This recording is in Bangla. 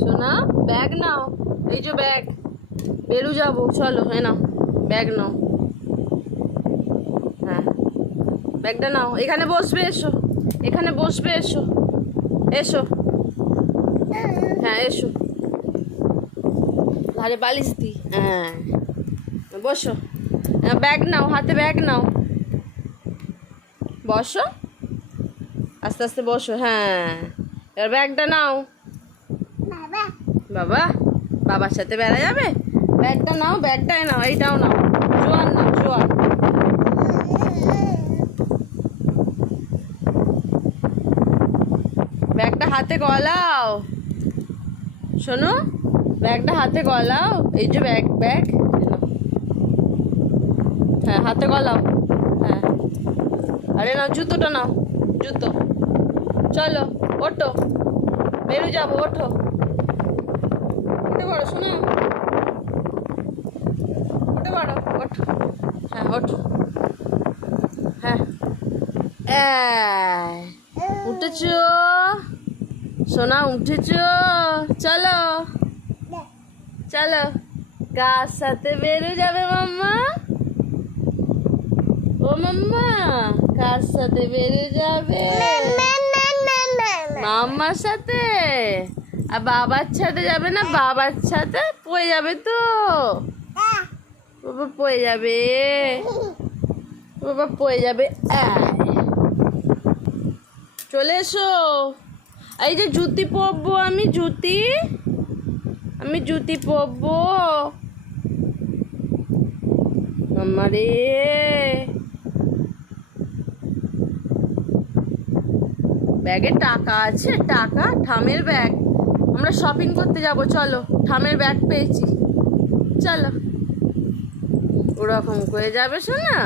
সোনা ব্যাগ নাও, এই যে ব্যাগ, বেরু যাবো, চলো হ্যাঁ নাও ব্যাগ নাও। হ্যাঁ ব্যাগটা নাও, এখানে বসবে, এসো এখানে বসবে, এসো এসো, হ্যাঁ এসো, ধারে বালিশ দি, হ্যাঁ বসো, ব্যাগ নাও, হাতে ব্যাগ নাও, বসো আস্তে আস্তে বসো, হ্যাঁ এবার ব্যাগটা নাও। বাবা বাবার সাথে বেড়া যাবে, ব্যাগটা নাও, ব্যাগটাই নাও, এইটাও নাও, জোয়ান নাও জোয়ান। ব্যাগটা হাতে গলাও, শোনো ব্যাগটা হাতে গলাও, এই যে ব্যাগ ব্যাগ, হ্যাঁ হাতে গলাও, হ্যাঁ আরে নাও জুতোটা নাও, জুতো, চলো ওঠো, বেরো যাবো, ওঠো, উঠে পড়ো শোনো, উঠে পড়ো, ওঠো, হ্যাঁ ওঠো, হ্যাঁ উঠেছ সোনা, উঠেছ, চলো চলো, কার সাথে বেরো যাবে মাম্মা, ও মাম্মা কার সাথে বেরো যাবে, মাম্মার সাথে, আর বাবার সাথে যাবে না, বাবার সাথে পড়ে যাবে তো, বাবা পড়ে যাবে, বাবা পড়ে যাবে, চলে এসো, এই যে জুতি পরবো আমি, জুতি, আমি জুতি পরবো, মাম্মা রে, ব্যাগে টাকা আছে, টাকা, ঠামের ব্যাগ, আমরা শপিং করতে যাব, চলো ঠামের ব্যাগ পেয়েছি, চলো, ওরকম করে যাবে শোনা।